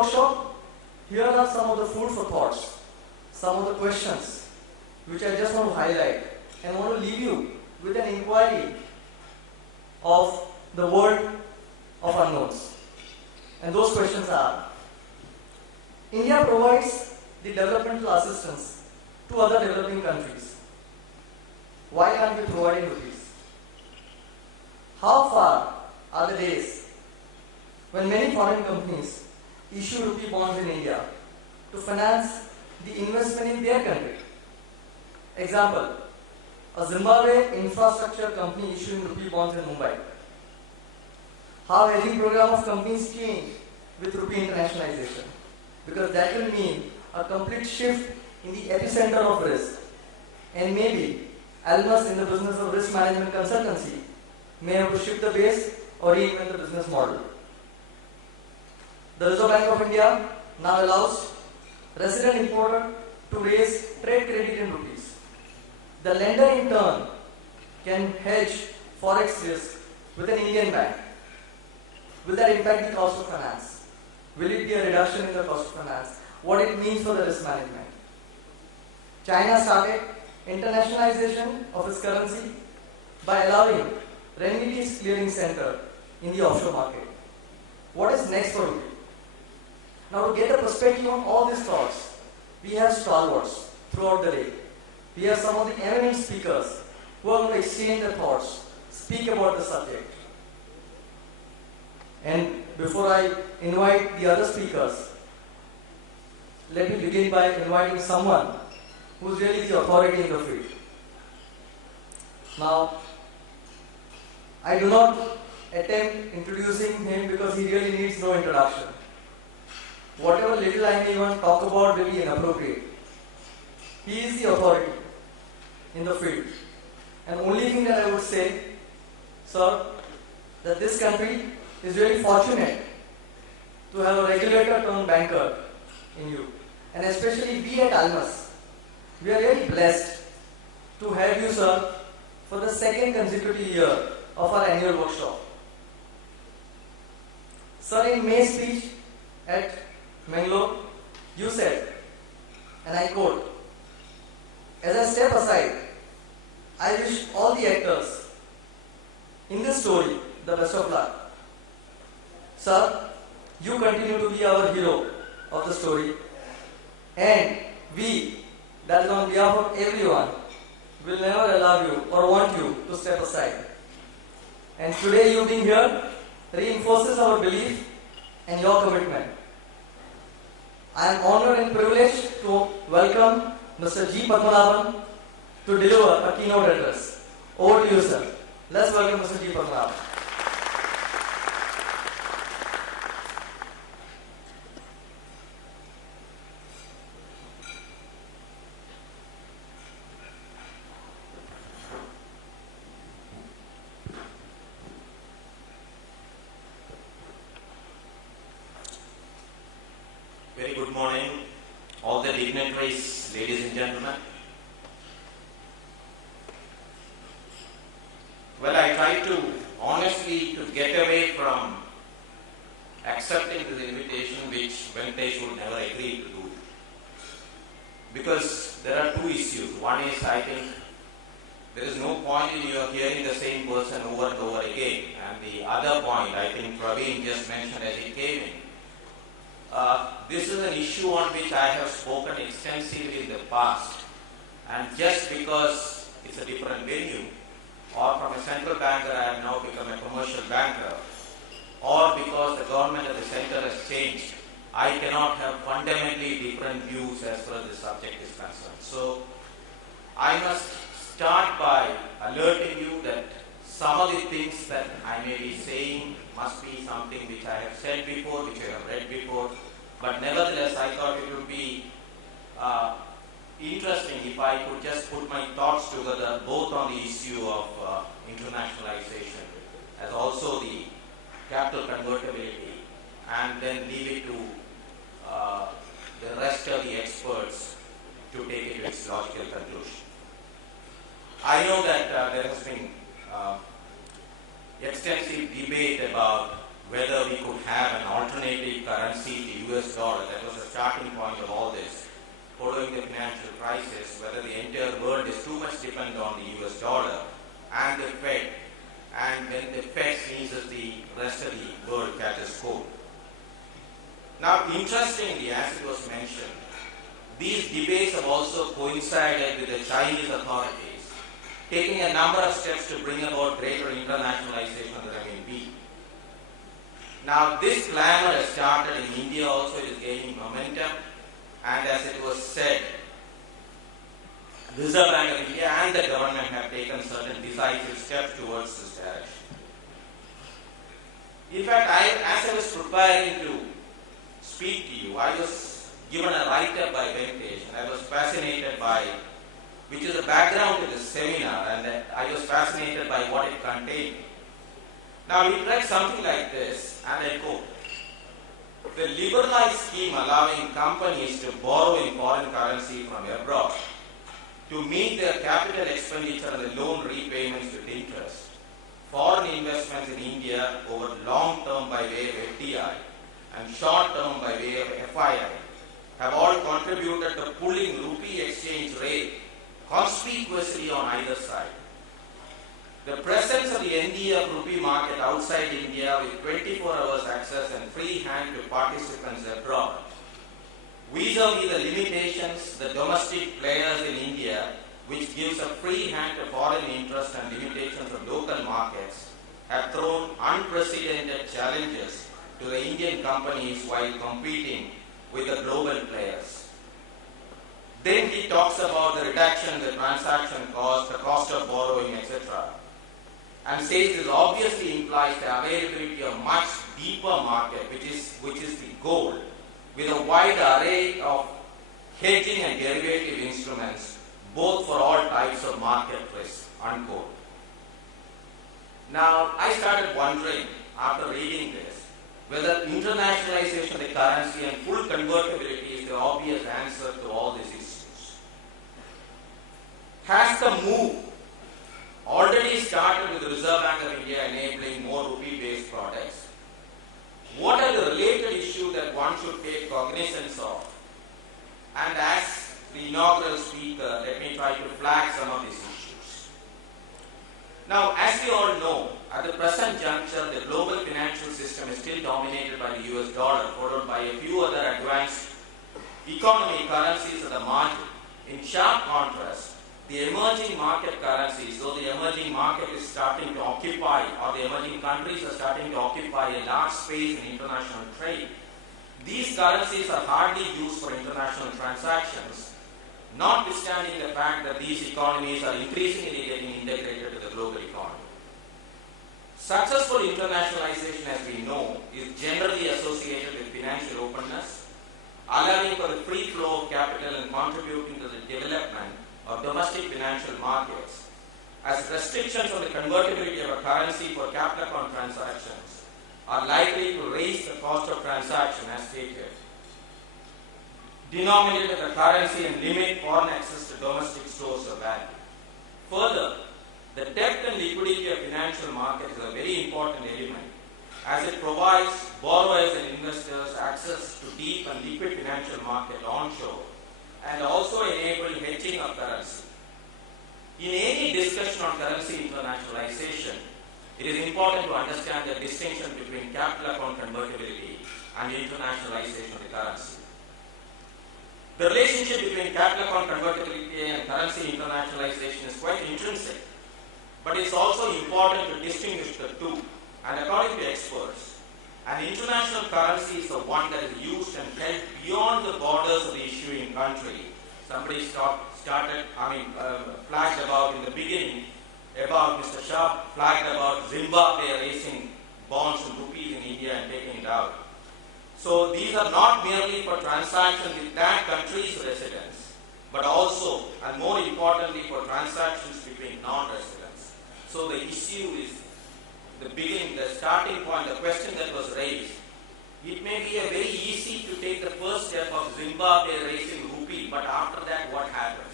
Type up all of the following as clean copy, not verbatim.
workshop, here are some of the food for thoughts, some of the questions which I just want to highlight and want to leave you with an inquiry of the world of unknowns. And those questions are: India provides the developmental assistance to other developing countries. Why aren't we providing rupees? How far are the days when many foreign companies issue rupee bonds in India to finance the investment in their country? Example, a Zimbabwe infrastructure company issuing rupee bonds in Mumbai. How hedging program of companies change with rupee internationalization? Because that will mean a complete shift in the epicenter of risk. And maybe Almas in the business of risk management consultancy may have to shift the base or reinvent the business model. The Reserve Bank of India now allows resident importer to raise trade credit in rupees. The lender in turn can hedge forex risk with an Indian bank. Will that impact the cost of finance? Will it be a reduction in the cost of finance? What it means for the risk management? China started internationalization of its currency by allowing renminbi's clearing center in the offshore market. What is next for rupee? Now, to get a perspective on all these thoughts, we have stalwarts throughout the day. We have some of the eminent speakers who are going to exchange their thoughts, speak about the subject. And before I invite the other speakers, let me begin by inviting someone who is really the authority in the field. Now, I do not attempt introducing him because he really needs no introduction. Whatever little I may even talk about will be inappropriate. He is the authority in the field. And only thing that I would say, sir, that this country is really fortunate to have a regulator turned banker in you. And especially we at Almas, we are really blessed to have you, sir, for the second consecutive year of our annual workshop. Sir, in May's speech at Mangalore, you said, and I quote, "As I step aside, I wish all the actors in this story the best of luck." Sir, you continue to be our hero of the story, and we, that is on behalf of everyone, will never allow you or want you to step aside. And today you being here reinforces our belief and your commitment. I am honored and privileged to welcome Mr. G. Padmanabhan to deliver a keynote address. Over to you, sir. Let's welcome Mr. G. Padmanabhan. Very good morning, all the dignitaries, ladies and gentlemen. Well, I tried to honestly to get away from accepting this invitation which Venkatesh would never agree to do. Because there are two issues. One is, I think, there is no point in you hearing the same person over and over again. And the other point, I think Praveen just mentioned as he came in, this is an issue on which I have spoken extensively in the past, and just because it's a different venue, or from a central banker I have now become a commercial banker, or because the government at the center has changed, I cannot have fundamentally different views as far as the subject is concerned. So I must start by alerting you that some of the things that I may be saying must be something which I have said before, which I have read before, but nevertheless I thought it would be interesting if I could just put my thoughts together both on the issue of internationalization as also the capital convertibility, and then leave it to the rest of the experts to take it to its logical conclusion. I know that there has been extensive debate about whether we could have an alternative currency to US dollar. That was the starting point of all this. Following the financial crisis, whether the entire world is too much dependent on the US dollar and the Fed, and when the Fed sneezes, the rest of the world catches cold. Now, interestingly, as it was mentioned, these debates have also coincided with the Chinese authorities taking a number of steps to bring about greater internationalization of the renminbi. Now, this clamor has started in India also. It is gaining momentum, and as it was said, Reserve Bank of India and the government have taken certain decisive steps towards this direction. In fact, as I was preparing to speak to you, I was given a write-up by Venkatesh, and I was fascinated by, which is the background to this seminar, and I was fascinated by what it contained. Now, it read something like this, and I quote, "The liberalized scheme allowing companies to borrow in foreign currency from abroad to meet their capital expenditure and the loan repayments with interest, foreign investments in India over long term by way of FDI and short term by way of FII have all contributed to pulling rupee exchange rate conspicuously on either side. The presence of the NDF rupee market outside India with 24 hours access and free hand to participants abroad, vis-a-vis the limitations the domestic players in India, which gives a free hand to foreign interest and limitations of local markets, have thrown unprecedented challenges to the Indian companies while competing with the global players." Then he talks about the reduction in the transaction cost, the cost of borrowing, etc., and says this obviously implies the availability of much deeper market, which is the goal, with a wide array of hedging and derivative instruments, both for all types of market risk, unquote. Now, I started wondering, after reading this, whether internationalization of the currency and full convertibility is the obvious answer to all these issues. Has the move already started with the Reserve Bank of India enabling more rupee-based products? What are the related issues that one should take cognizance of? And as the inaugural speaker, let me try to flag some of these issues. Now, as we all know, at the present juncture, the global financial system is still dominated by the US dollar, followed by a few other advanced economy currencies at the margin. In sharp contrast, the emerging market currencies, though the emerging market is starting to occupy, or the emerging countries are starting to occupy a large space in international trade, these currencies are hardly used for international transactions, notwithstanding the fact that these economies are increasingly getting integrated to the global economy. Successful internationalization, as we know, is generally associated with financial openness, allowing for the free flow of capital and contributing to the development of domestic financial markets, as restrictions on the convertibility of a currency for capital account transactions are likely to raise the cost of transaction as stated, denominated the currency and limit foreign access to domestic stores of value. Further, the depth and liquidity of financial markets is a very important element, as it provides borrowers and investors access to deep and liquid financial market onshore, and also enable hedging of currency. In any discussion on currency internationalization, it is important to understand the distinction between capital account convertibility and internationalization of the currency. The relationship between capital account convertibility and currency internationalization is quite intrinsic, but it's also important to distinguish the two. And according to experts, an international currency is the one that is used and held beyond the borders of the issuing country. Somebody flagged about in the beginning about Mr. Shah flagged about Zimbabwe raising bonds and rupees in India and taking it out. So these are not merely for transactions with that country's residents, but also, and more importantly, for transactions between non-residents. So the issue is the starting point, the question that was raised. It may be a very easy to take the first step of Zimbabwe raising rupee, but after that, what happens?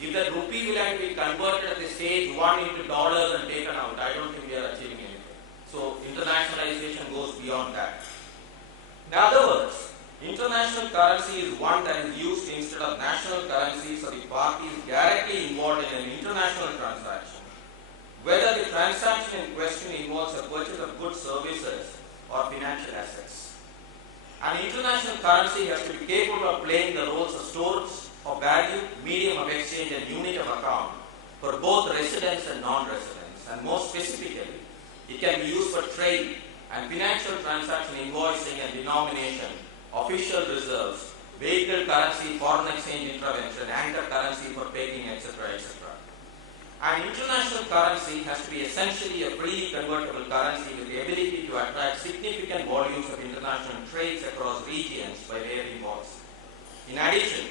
If the rupee will have to be converted at the stage 1 into dollars and taken out, I don't think we are achieving anything. So international internationalization goes beyond that. In other words, international currency is one that is used instead of national currency for the parties directly involved in an international transaction, whether the transaction in question involves a purchase of goods, services, or financial assets. An international currency has to be capable of playing the roles of stores of value, medium of exchange, and unit of account for both residents and non-residents. And more specifically, it can be used for trade and financial transaction invoicing and denomination, official reserves, vehicle currency, foreign exchange intervention, anchor currency for pegging, etc., etc. An international currency has to be essentially a freely convertible currency with the ability to attract significant volumes of international trades across regions by way of invoice. In addition,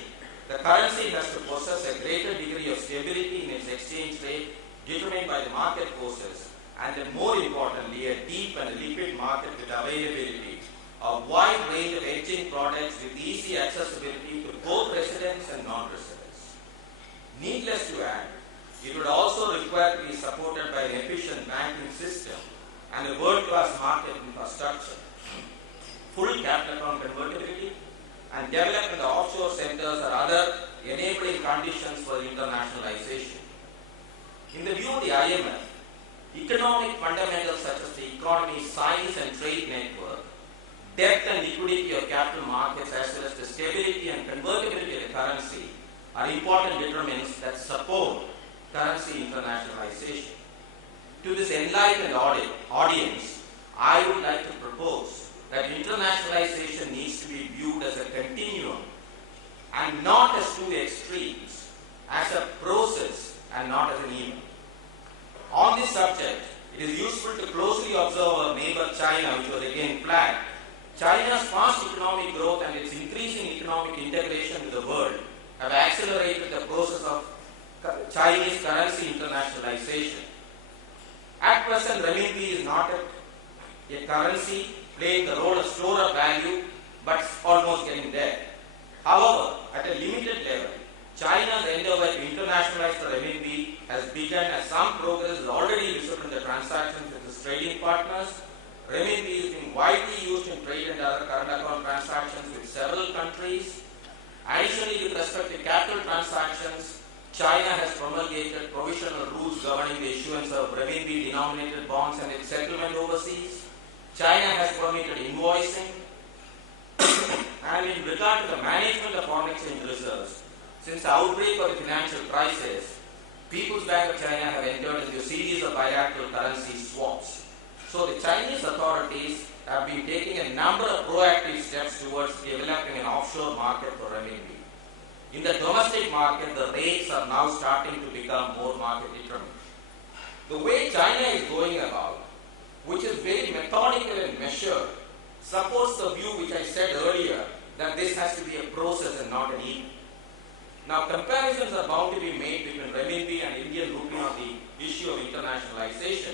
the currency has to possess a greater degree of stability in its exchange rate determined by the market forces, and more importantly, a deep and liquid market with availability of wide range of hedging products with easy accessibility to both residents and non-residents. Needless to add, it would also require to be supported by an efficient banking system and a world-class market infrastructure, full capital account convertibility, and development of offshore centers or other enabling conditions for internationalization. In the view of the IMF, economic fundamentals such as the economy's size and trade network, depth and liquidity of capital markets, as well as the stability and convertibility of the currency are important determinants that support currency internationalization. To this enlightened audience, I would like to propose that internationalization needs to be viewed as a continuum and not as two extremes, as a process and not as an event. On this subject, it is useful to closely observe our neighbor China, which was again flagged. China's fast economic growth and its increasing economic integration with the world have accelerated the process of Chinese currency internationalization. At present, renminbi is not a currency playing the role of store of value, but almost getting there. However, at a limited level, China's endeavor to internationalize the renminbi has begun, as some progress is already visible in the transactions with its trading partners. Renminbi is being widely used in trade and other current account transactions with several countries. Additionally, with respect to capital transactions, China has promulgated provisional rules governing the issuance of renminbi-denominated bonds and its settlement overseas. China has permitted invoicing. And in regard to the management of foreign exchange reserves, since the outbreak of the financial crisis, People's Bank of China have entered into a series of bilateral currency swaps. So the Chinese authorities have been taking a number of proactive steps towards developing an offshore market for renminbi. In the domestic market, the rates are now starting to become more market determined. The way China is going about, which is very methodical and measured, supports the view which I said earlier, that this has to be a process and not an event. Now, comparisons are bound to be made between renminbi and Indian rupee on the issue of internationalization.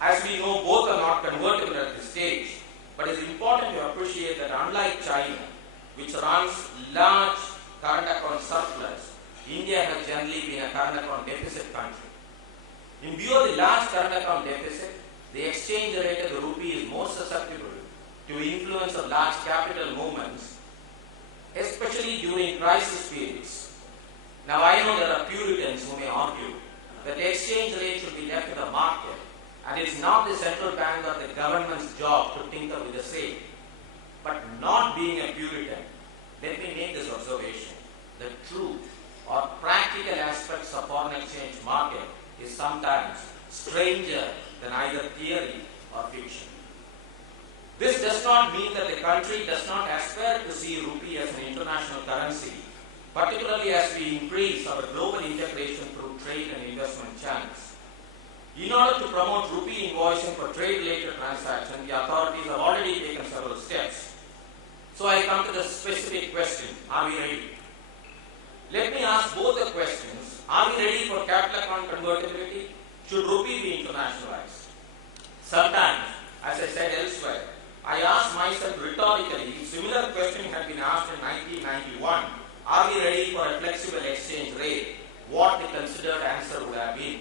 As we know, both are not convertible at this stage, but it is important to appreciate that unlike China, which runs large current account surplus, India has generally been a current account deficit country. In view of the large current account deficit, the exchange rate of the rupee is more susceptible to influence of large capital movements, especially during crisis periods. Now, I know there are Puritans who may argue that the exchange rate should be left to the market, and it's not the central bank or the government's job to tinker with the same. But not being a Puritan, let me make this observation. The true or practical aspects of foreign exchange market is sometimes stranger than either theory or fiction. This does not mean that the country does not aspire to see rupee as an international currency, particularly as we increase our global integration through trade and investment channels. In order to promote rupee invoicing for trade-related transactions, the authorities have already taken several steps. So I come to the specific question, are we ready? Let me ask both the questions. Are we ready for capital account convertibility? Should rupee be internationalized? Sometimes, as I said elsewhere, I ask myself rhetorically, if similar question had been asked in 1991, are we ready for a flexible exchange rate? What the considered answer would have been.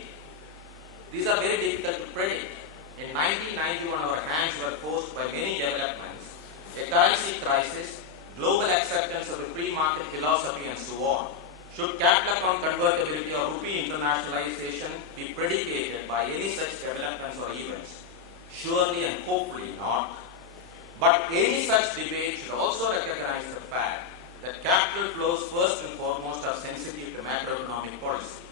These are very difficult to predict. In 1991, our hands were forced by many developments, a currency crisis, global acceptance of the free market philosophy, and so on. Should capital account convertibility or rupee internationalization be predicated by any such developments or events? Surely and hopefully not. But any such debate should also recognize the fact that capital flows first and foremost are sensitive to macroeconomic policy.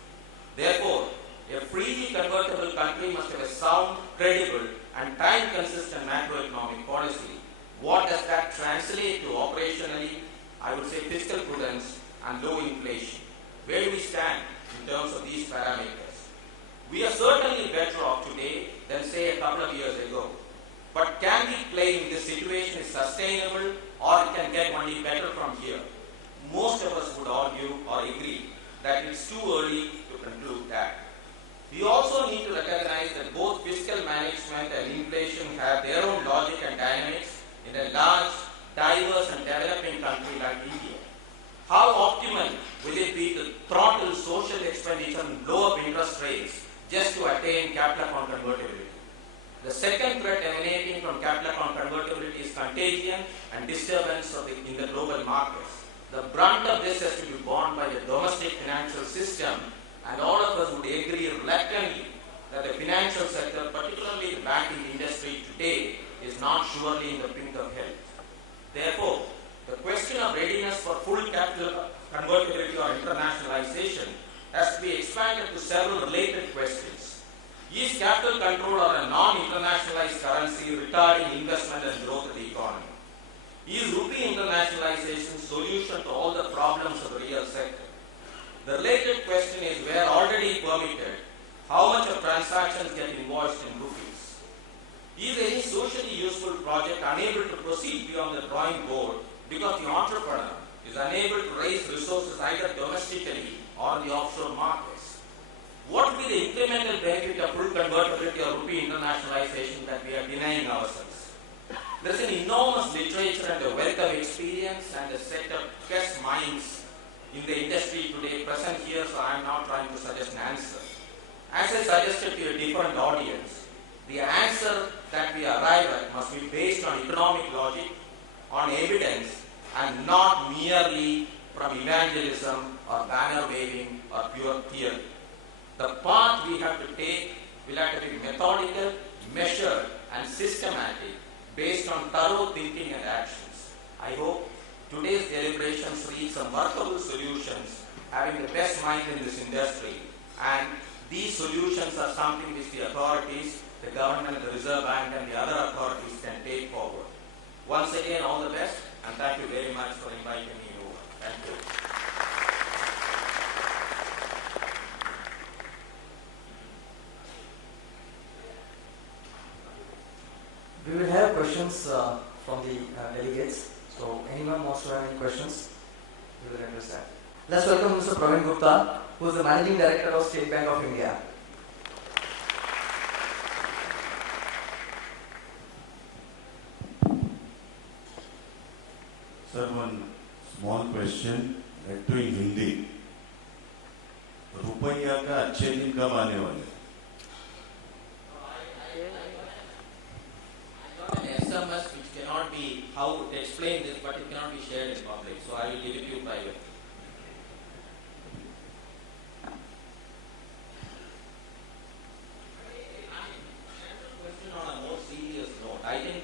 Therefore, a freely convertible country must have a sound, credible, and time-consistent macroeconomic policy. What does that translate to operationally? I would say fiscal prudence and low inflation. Where do we stand in terms of these parameters? We are certainly better off today than say a couple of years ago. But can we claim this situation is sustainable or it can get only better from here? Most of us would argue or agree that it's too early to conclude that. We also need to recognize that both fiscal management and inflation have their own logic and dynamics in a large, diverse and developing country like India. How optimal will it be to throttle social expenditure and blow up interest rates just to attain capital account convertibility? The second threat emanating from capital account convertibility is contagion and disturbance in the global markets. The brunt of this has to be borne by the domestic financial system, and all of us would agree reluctantly that the financial sector, particularly the banking industry today, is not surely in the pink of health. Therefore, the question of readiness for full capital convertibility or internationalization has to be expanded to several related questions. Is capital control or a non-internationalized currency retarding investment and growth of the economy? Is rupee internationalization solution to all the problems of the real sector? The related question is, where already permitted, how much of transactions get invoiced in rupees? Is any socially useful project unable to proceed beyond the drawing board because the entrepreneur is unable to raise resources either domestically or in the offshore markets? What would be the incremental benefit of full convertibility or rupee internationalization that we are denying ourselves? There is an enormous literature and a wealth of experience and a set of best minds in the industry today present here, so I am not trying to suggest an answer. As I suggested to a different audience, the answer that we arrive at must be based on economic logic, on evidence, and not merely from evangelism or banner waving or pure theory. The path we have to take will have to be methodical, measured, and systematic based on thorough thinking and actions. I hope today's deliberations reach some workable solutions having the best mind in this industry, and these solutions are something which the authorities, the government, the Reserve Bank and the other authorities can take forward. Once again, all the best, and thank you very much for inviting me over. Thank you. We will have questions from the delegates. So anyone wants to have any questions, we will address that. Let's welcome Mr. Praveen Gupta, who is the Managing Director of State Bank of India. Sir, one small question, that too in Hindi. रुपया का अच्छे दिन कब आने वाले? SMS which cannot be how to explain this, but it cannot be shared in public, so I will give it to you privately. Question on a more serious note. I think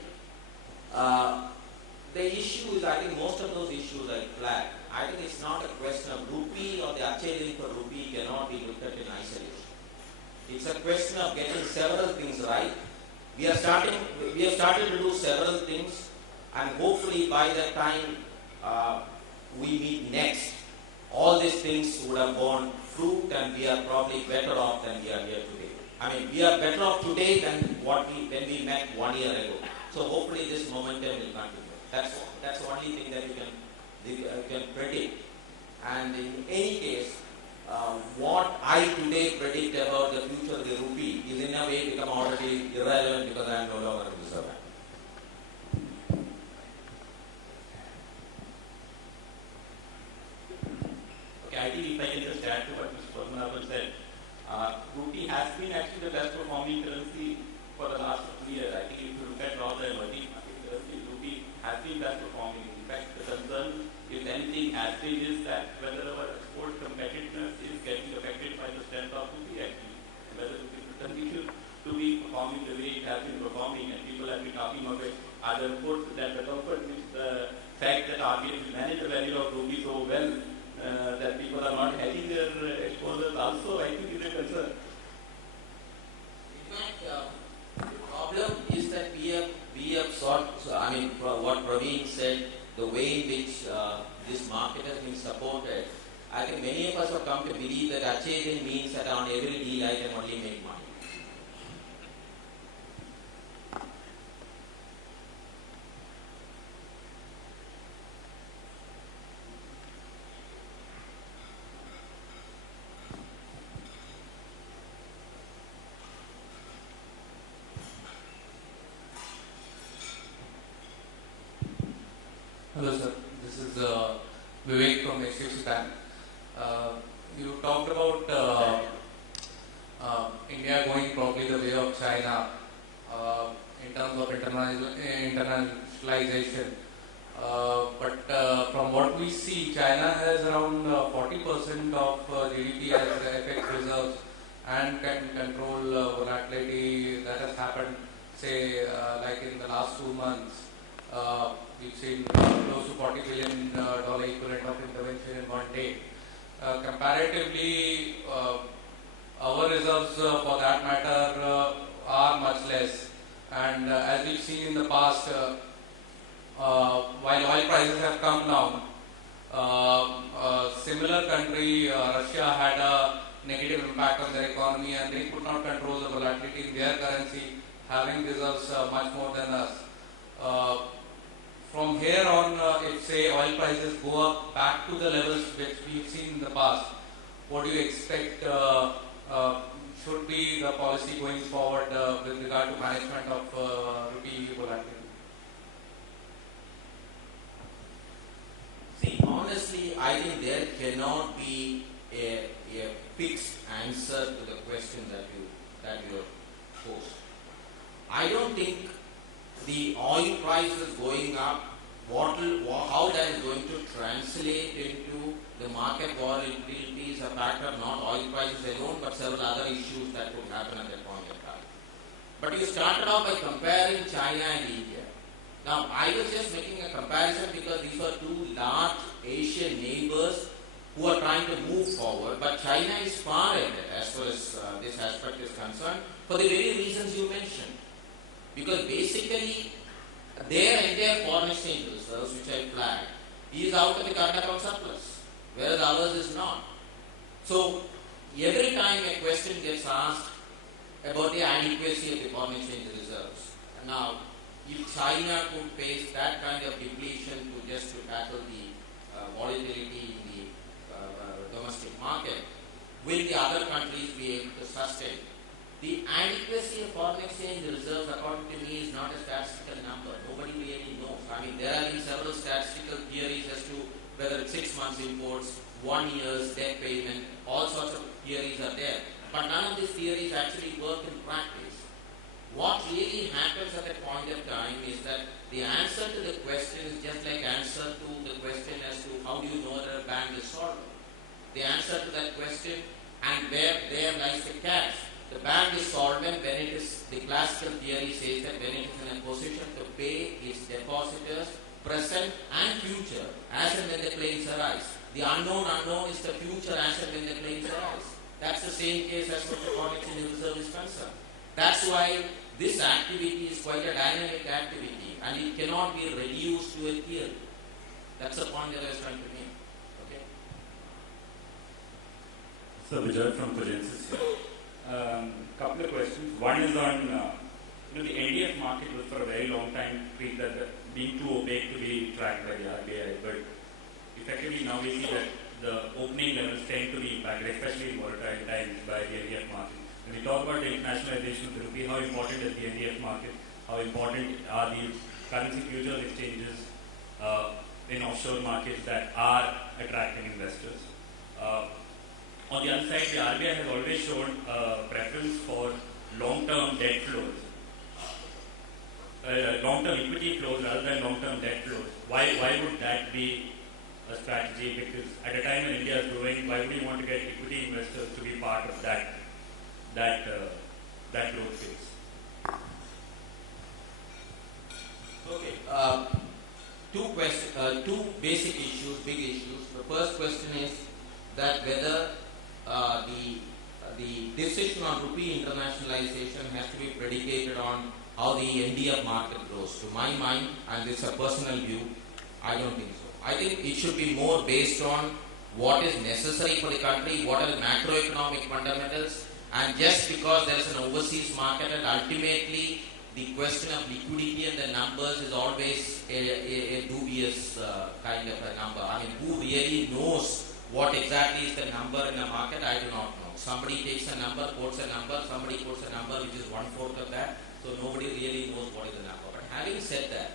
the issue is, I think most of those issues are flat. I think it's not a question of rupee or the achedin for rupee cannot be looked at in isolation. It's a question of getting several things right. We have started to do several things, and hopefully by the time we meet next, all these things would have borne fruit, and we are probably better off than we are here today. I mean, we are better off today than when we met 1 year ago. So hopefully this momentum will continue. That's the only thing that you can predict. And in any case, what I today predict about the future of the rupee is in a way become already irrelevant because I am no longer a Reserve Bank. Okay, I think if I can just add to what Mr. Padmanabhan said, rupee has been actually the best performing currency for the last performing. In fact, the concern, if anything, has been is that whether our export competitiveness is getting affected by the strength of rupee actually, and whether it will continue to be performing the way it has been performing, and people have been talking of it. Other reports that the comfort with the fact that RBI will manage the value of rupee so well that people are not hedging their exposures also, I think is a concern. In fact, the problem is that we have sought, I mean, what Praveen said, the way in which this market has been supported, I think many of us have come to believe that achieving means that on every deal I can only make money. Hello sir, this is Vivek from HDFC Bank. You talked about India going probably the way of China in terms of internationalization. But from what we see, China has around 40% of GDP as FX reserves and can control volatility that has happened, say, like in the last 2 months. We've seen close to $40 billion equivalent of intervention in 1 day. Comparatively, our reserves for that matter are much less. And as we've seen in the past, while oil prices have come down, similar country, Russia, had a negative impact on their economy and they could not control the volatility in their currency, having reserves much more than us. From here on, if say oil prices go up back to the levels which we've seen in the past, what do you expect should be the policy going forward with regard to management of rupee volatility? See, honestly, I think there cannot be a fixed answer to the question that you have posed. I don't think the oil prices going up, how that is going to translate into the market volatility is a factor of not oil prices alone, but several other issues that could happen at that point in time. But you started off by comparing China and India. Now, I was just making a comparison because these are two large Asian neighbors who are trying to move forward, but China is far ahead as far as this aspect is concerned for the very reasons you mentioned. Because basically, their entire foreign exchange reserves, which I flagged, is out of the current account surplus, whereas ours is not. So, every time a question gets asked about the adequacy of the foreign exchange reserves, now, if China could face that kind of depletion to tackle the volatility in the domestic market, will the other countries be able to sustain? The adequacy of foreign exchange reserves, according to me, is not a statistical number. Nobody really knows. I mean, there have been several statistical theories as to whether it's 6 months imports, 1 year's debt payment, all sorts of theories are there. But none of these theories actually work in practice. What really happens at that point of time is that the answer to the question is just like answer to the question as to how do you know that a bank is solvent. The answer to that question and where there lies the cash. The bank is solvent when it is, the classical theory says that when it is in a position to pay its depositors present and future as and when the claims arise. The unknown is the future as and when the claims arise. That's the same case as for the foreign exchange reserve is concerned. That's why this activity is quite a dynamic activity and it cannot be reduced to a theory. That's the point that I was trying to make. Okay? So Vijay from Cogensis here. Couple of questions. One is on the NDF market was for a very long time treated as being too opaque to be tracked by the RBI, but effectively now we see that the opening levels tend to be impacted, especially in volatile times, by the NDF market. When we talk about the internationalization of the rupee, how important is the NDF market? How important are the currency futures exchanges in offshore markets that are attracting investors? On the other side, the RBI has always shown a preference for long-term debt flows. long-term equity flows rather than long-term debt flows. Why would that be a strategy? Because at a time when India is growing, why would you want to get equity investors to be part of that growth phase? Okay. Two basic issues, big issues. The first question is that whether the decision on rupee internationalization has to be predicated on how the NDF market grows. To my mind, and this is a personal view, I don't think so. I think it should be more based on what is necessary for the country, what are the macroeconomic fundamentals, and just because there is an overseas market and ultimately the question of liquidity and the numbers is always a dubious kind of a number. I mean, who really knows what exactly is the number in a market? I do not know. Somebody takes a number, quotes a number, somebody quotes a number which is 1/4 of that, so nobody really knows what is the number. But having said that,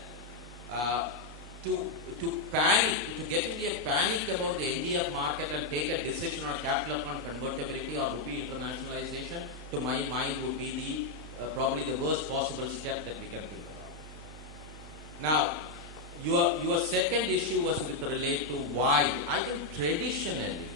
to panic, to get into a panic about the NDF market and take a decision on capital account convertibility or rupee internationalization, to my mind would be the probably the worst possible step that we can think about. Now, your second issue was with relate to why. I think traditionally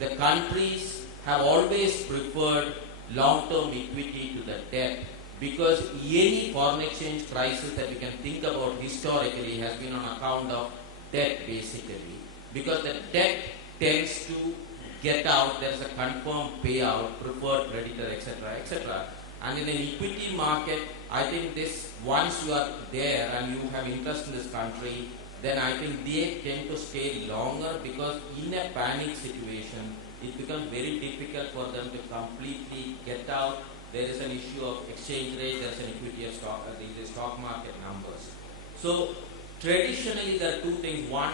the countries have always preferred long-term equity to the debt because any foreign exchange crisis that we can think about historically has been on account of debt basically. Because the debt tends to get out, there is a confirmed payout, preferred creditor, etc., etc. And in an equity market, I think this, once you are there and you have interest in this country, then I think they tend to stay longer because in a panic situation, it becomes very difficult for them to completely get out. There is an issue of exchange rate, there is an equity of stock, these are stock market numbers. So traditionally there are two things. One,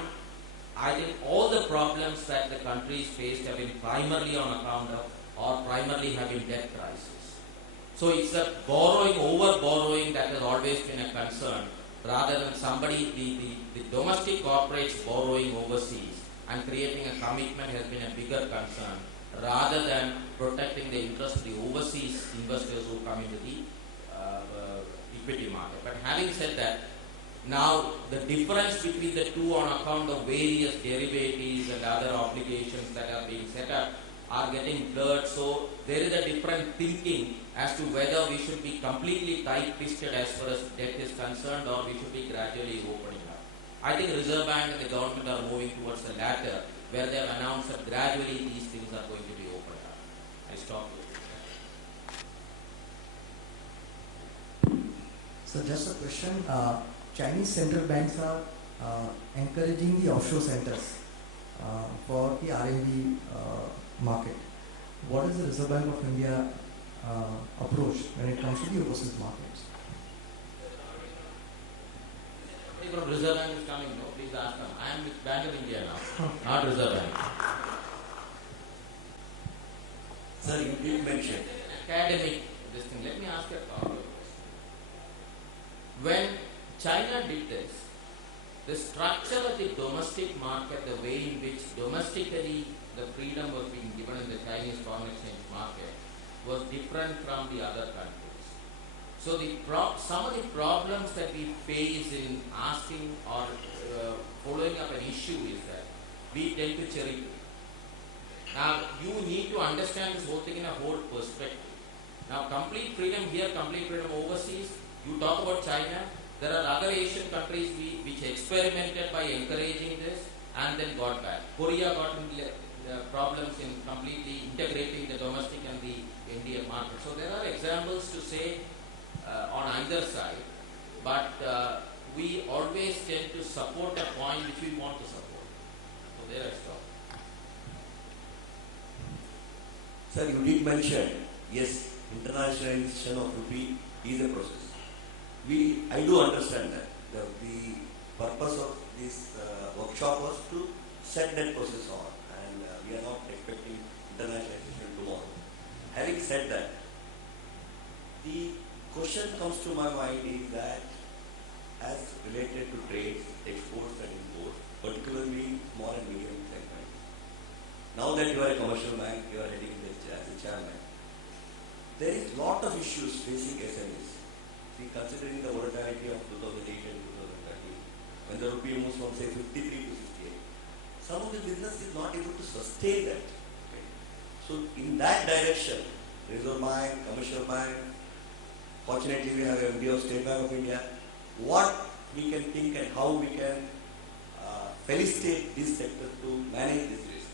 I think all the problems that the countries faced have been primarily on account of or primarily have been debt crisis. So it's a borrowing, over borrowing that has always been a concern rather than somebody, the domestic corporates borrowing overseas and creating a commitment has been a bigger concern rather than protecting the interest of the overseas investors who come into the equity market. But having said that, now the difference between the two on account of various derivatives and other obligations that are being set up are getting blurred. So there is a different thinking as to whether we should be completely tight-fisted as far as debt is concerned or we should be gradually opening up. I think Reserve Bank and the government are moving towards the latter, where they have announced that gradually these things are going to be opened up. I stop here. So just a question, Chinese central banks are encouraging the offshore centers for the RMB market. What is the Reserve Bank of India approach when it comes to the overseas markets? From Reserve Bank is coming, no? Please ask them. I am with Bank of India now, not Reserve Bank. Sir, you did mention. Academic, this thing. Let me ask you a couple of questions. When China did this, the structure of the domestic market, the way in which domestically the freedom was being given in the Chinese foreign exchange market was different from the other countries. So some of the problems that we face in asking or following up an issue is that we tend to cherry pick. Now you need to understand this whole thing in a whole perspective. Now complete freedom here, complete freedom overseas. You talk about China. There are other Asian countries which experimented by encouraging this and then got back. Korea got into problems in completely integrating the domestic and the Indian market. So there are examples to say on either side, but we always tend to support a point which we want to support. So there I stop. Sir, you did mention, yes, internationalization of rupee is a process. I do understand that. The purpose of this workshop was to set that process on, and we are not expecting internationalization tomorrow. Having said that, the question comes to my mind is that as related to trades, exports and imports, particularly small and medium segment. Now that you are a commercial bank, you are heading this as a chairman. There is lot of issues facing SMEs. See, considering the volatility of 2008 and 2013, when the rupee moves from say 53 to 68, some of the business is not able to sustain that. Okay. So in that direction, Reserve Bank, Commercial Bank, fortunately we have MD of State Bank of India, what we can think and how we can felicitate this sector to manage this risk.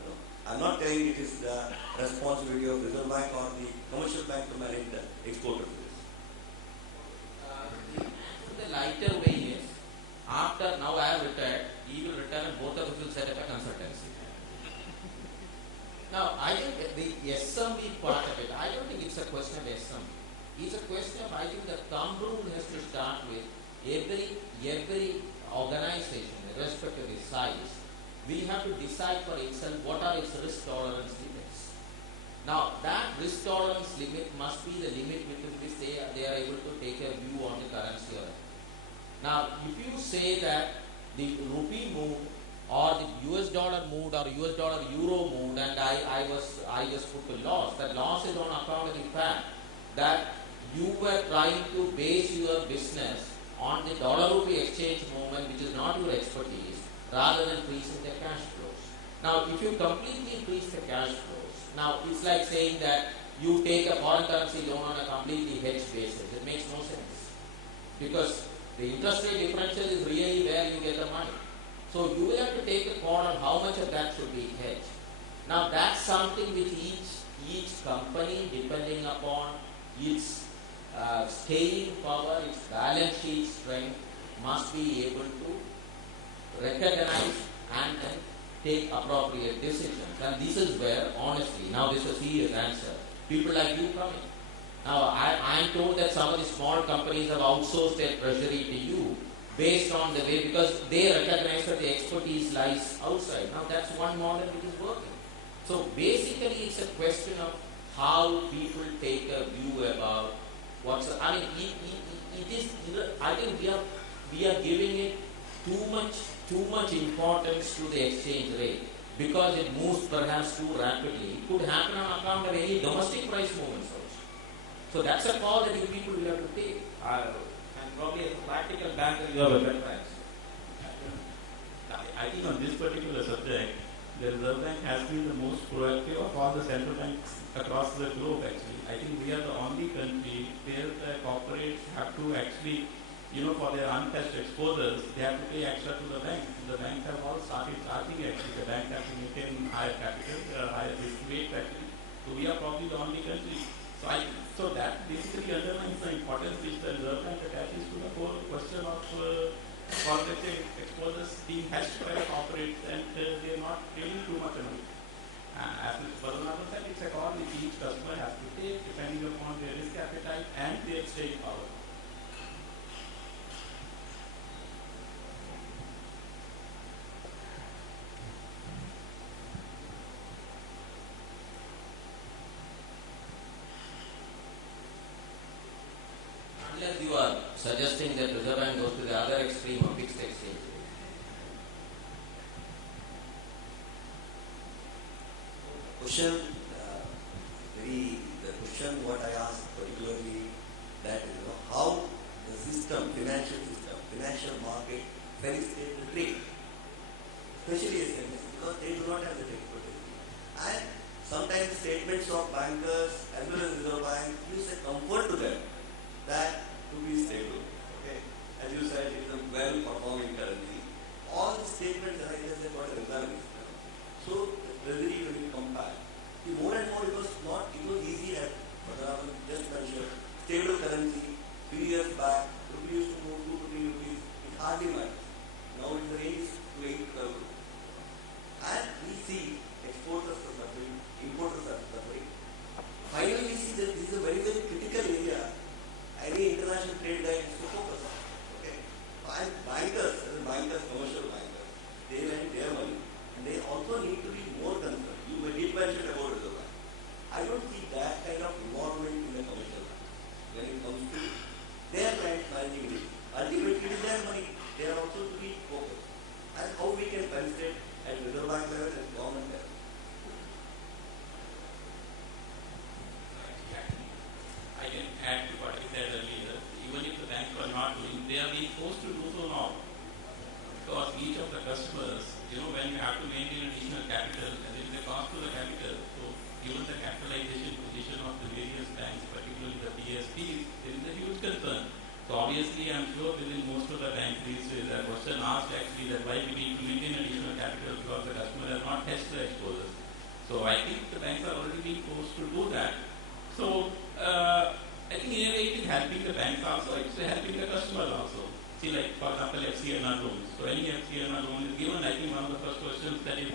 You know, I'm not telling it is the responsibility of Reserve Bank or the Commercial Bank to manage the exporter risk. The lighter way is, after now I have retired, he will retire and both of us will set up a consultancy. Now, I think the SMB part of it, I don't think it's a question of SMB. It's a question of, I think the thumb rule has to start with every organization, irrespective of its size, will have to decide for itself what are its risk tolerance limits. Now, that risk tolerance limit must be the limit within which they are able to take a view on the currency. Now, if you say that the rupee moved or the US dollar moved or US dollar euro moved and I just put a loss, that loss is on account of the fact that you were trying to base your business on the dollar rupee exchange movement, which is not your expertise, rather than freezing the cash flows. Now, if you completely freeze the cash flows, now it's like saying that you take a foreign currency loan on a completely hedged basis. It makes no sense. Because the interest rate differential is really where you get the money. So you will have to take a call on how much of that should be hedged. Now that's something which each company, depending upon its staying power, its balance sheet strength, must be able to recognize and then take appropriate decisions. And this is where, honestly, now this is a serious answer, people like you come in. Now, I am told that some of the small companies have outsourced their treasury to you based on the way, because they recognize that the expertise lies outside. Now, that's one model which is working. So, basically, it's a question of how people take a view about what's. I mean, it is. I think we are giving it too much importance to the exchange rate because it moves perhaps too rapidly. It could happen on account of any domestic price movements also. So that's a call that you people will have to take. And probably as a practical banker, you have a better answer. I think on this particular subject, the Reserve Bank has been the most proactive of all the central banks across the globe actually. I think we are the only country where the corporates have to actually, for their untouched exposures, they have to pay extra to the bank. The banks have all started charging actually. The bank have to maintain higher capital, higher risk weight actually. So we are probably the only country. So that basically underlines the importance which the Reserve Bank attaches to the whole question of corporate exposures being hedged by the corporates and they are not paying too much money. As Mr. Padmanabhan said, it's a call which each customer has to take depending upon their risk appetite and their staying power. Unless you are suggesting that Reserve Bank goes to the other extreme of fixed exchange rate. The question what I asked particularly that how the financial market facilitate the trade, especially SMEs, because they do not have the expertise. And sometimes statements of bankers as well as Reserve Bank gives a comfort to them that to be stable. Okay, as you said, it is a well-performing currency. All the statements that I just said got a so the treasury when you compare, more and more it was easy at Padmanabhan just mentioned stable currency. Few years back, rupee used to move 2 to 3 rupees. It hardly matters. Now it ranges to 8 to 12 rupees. And we see exporters are suffering, importers are suffering. Finally, we see that this is a very, very critical area. Any international trade guy needs to focus on. Okay? And bankers, commercial bankers, they lend their money. And they also need to be more concerned. You did mention about Reserve Bank. I don't see that kind of involvement in the commercial bank when it comes to their clients managing it. Ultimately, it is their money. They are also to be focused. And how we can penetrate at Reserve Bank level and government level. I can add to what you said earlier. when you have to maintain additional capital, and there is a cost to the capital. So given the capitalization position of the various banks, particularly the PSPs, there is a huge concern. So obviously, I'm sure within most of the banks these days, a question asked actually that why we need to maintain additional capital because the customer has not hedged the exposures. So I think the banks are already being forced to do that. So I think in a way it is helping the banks also, it's helping the customers also. See, like for example, FCNR loans. So any FCNR loan is given, I think one of the first questions that is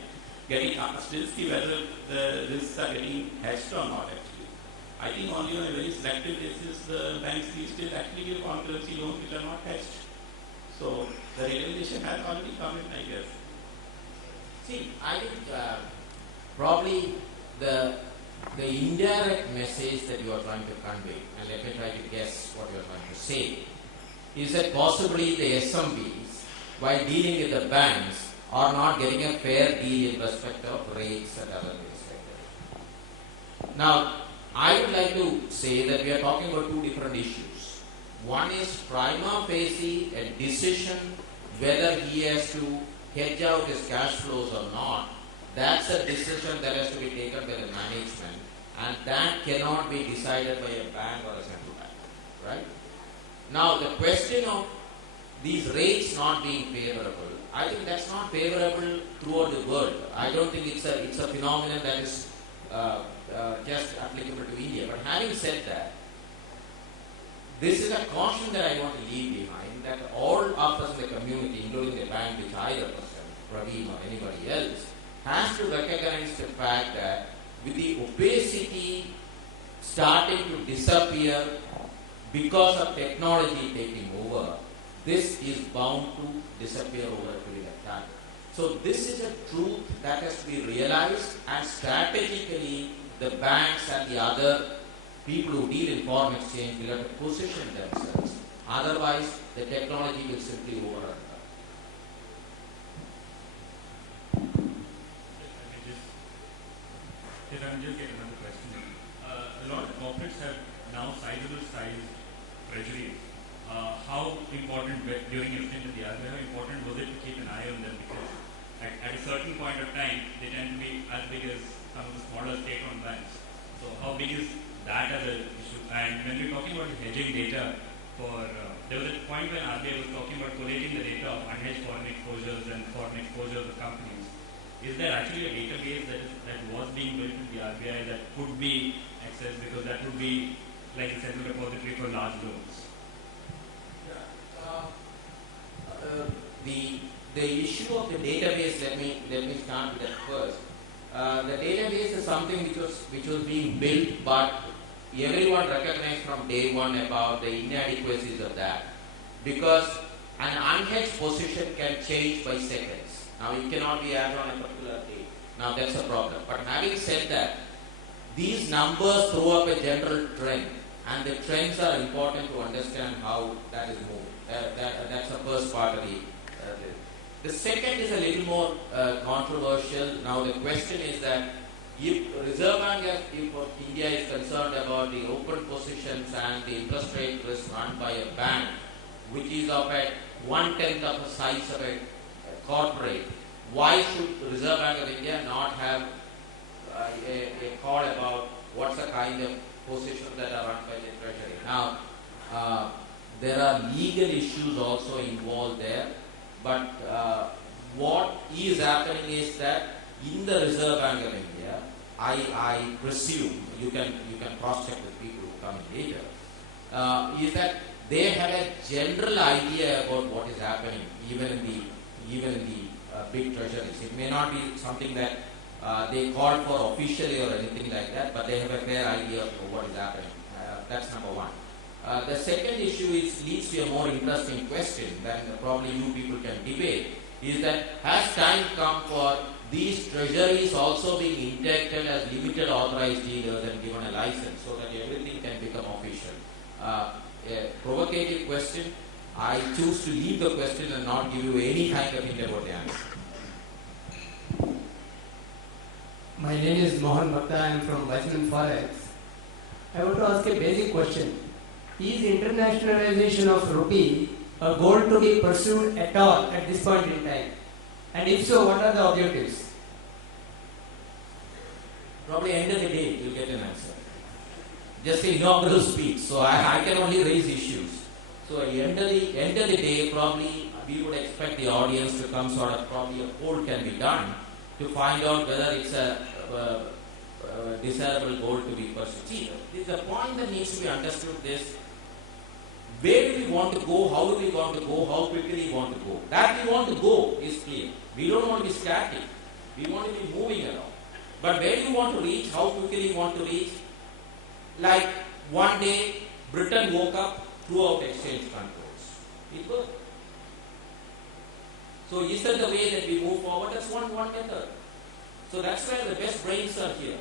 getting asked is whether the risks are getting hedged or not actually. I think only on a very selective basis the banks these days actually give concurrency loans which are not hedged. So the realization has already come in, I guess. See, I think probably the indirect message that you are trying to convey, and let me try to guess what you are trying to say, is that possibly the SMBs, while dealing with the banks, are not getting a fair deal in respect of rates and other things like that. Now, I would like to say that we are talking about two different issues. One is prima facie a decision whether he has to hedge out his cash flows or not. That's a decision that has to be taken by the management, and that cannot be decided by a bank or a central bank, right? Now, the question of these rates not being favorable, I think that's not favorable throughout the world. I don't think it's a phenomenon that is just applicable to India. But having said that, this is a caution that I want to leave behind, that all of us in the community, including the bank which I represent, Praveen or anybody else, has to recognize the fact that with the opacity starting to disappear because of technology taking over, this is bound to disappear over a period of time. So this is a truth that has to be realized, and strategically the banks and the other people who deal in foreign exchange will have to position themselves. Otherwise, the technology will simply overrun them. If I may just get another question. A lot of corporates have now sizable size treasuries. How important, during your stint at the RBI, how important was it to keep an eye on them? Because at a certain point of time, they tend to be as big as some of the smaller state-owned banks. So how big is that as an issue? And when we're talking about hedging data for, there was a point when RBI was talking about collating the data of unhedged foreign exposures and foreign exposures of companies. Is there actually a database that was being built in the RBI that could be accessed, because that would be like a central repository for large loans? The issue of the database, let me start with that first. The database is something which was being built, but everyone recognized from day one about the inadequacies of that, because an unhedged position can change by seconds. Now, it cannot be added on a particular day. Now, that's a problem. But having said that, these numbers throw up a general trend, and the trends are important to understand how that is moving. That's the first part of the second is a little more controversial. Now, the question is that if Reserve Bank, if India is concerned about the open positions and the interest rate risk run by a bank, which is of a 1/10 of the size of a corporate, why should Reserve Bank of India not have a call about what's the kind of positions that are run by the Treasury? Now, there are legal issues also involved there, but what is happening is that in the Reserve Bank of India, I presume, you can cross-check with people who come in later, is that they have a general idea about what is happening, even in the big treasuries. It may not be something that they call for officially or anything like that, but they have a fair idea of what is happening. That's number one. The second issue leads to a more interesting question that probably you people can debate, is that has time come for these treasuries also being inducted as limited authorized dealers and given a license so that everything can become official? A provocative question. I choose to leave the question and not give you any kind of hint about the answer. My name is Mohan Bhakta. I am from Weissman Forex. I want to ask a basic question. Is internationalization of rupee a goal to be pursued at all at this point in time? And if so, what are the objectives? Probably end of the day you'll get an answer. Just an inaugural speech, so I can only raise issues. So end of the day, probably we would expect the audience to come sort of, probably a poll can be done to find out whether it's a desirable goal to be pursued. See, the point that needs to be understood is, where do we want to go, how do we want to go, how quickly we want to go. That we want to go is clear. We don't want to be static. We want to be moving along. But where do you want to reach, how quickly you want to reach? Like one day, Britain woke up, threw out exchange controls. It worked. So is that the way that we move forward? That's one method. So that's where the best brains are here.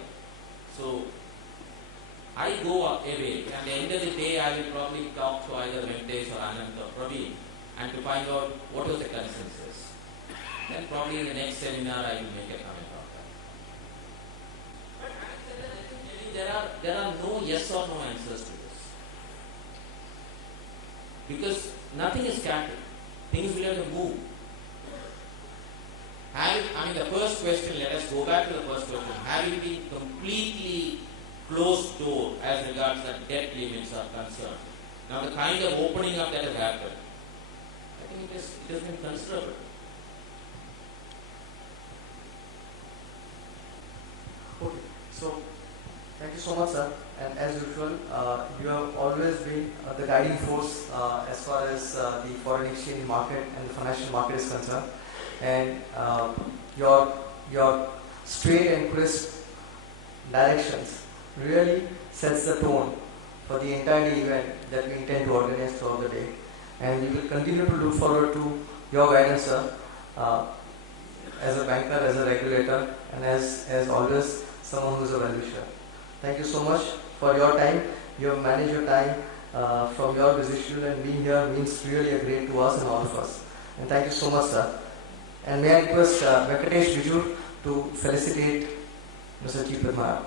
So I go away, and at the end of the day, I will probably talk to either Venkatesh or Anand or Praveen, and to find out what was the consensus. Then probably in the next seminar, I will make a comment on that. But I tell you, there are no yes or no answers to this. Because nothing is static. Things will have to move. The first question, let us go back to the first question. Have you been completely closed door as regards the debt limits are concerned? Now the kind of opening up that has happened, I think it has been considerable. Okay, so thank you so much, sir. And as usual, you have always been the guiding force as far as the foreign exchange market and the financial market is concerned. And your straight and crisp directions really sets the tone for the entire event that we intend to organize throughout the day. And we will continue to look forward to your guidance, sir, as a banker, as a regulator, and as always, someone who is a well-wisher. Thank you so much for your time. You have managed your time from your busy schedule, and being here means really a great to us and all of us. And thank you so much, sir. And may I request Venkatesh Vijur to felicitate Mr. Chief Admiral.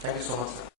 Thank you so much, sir.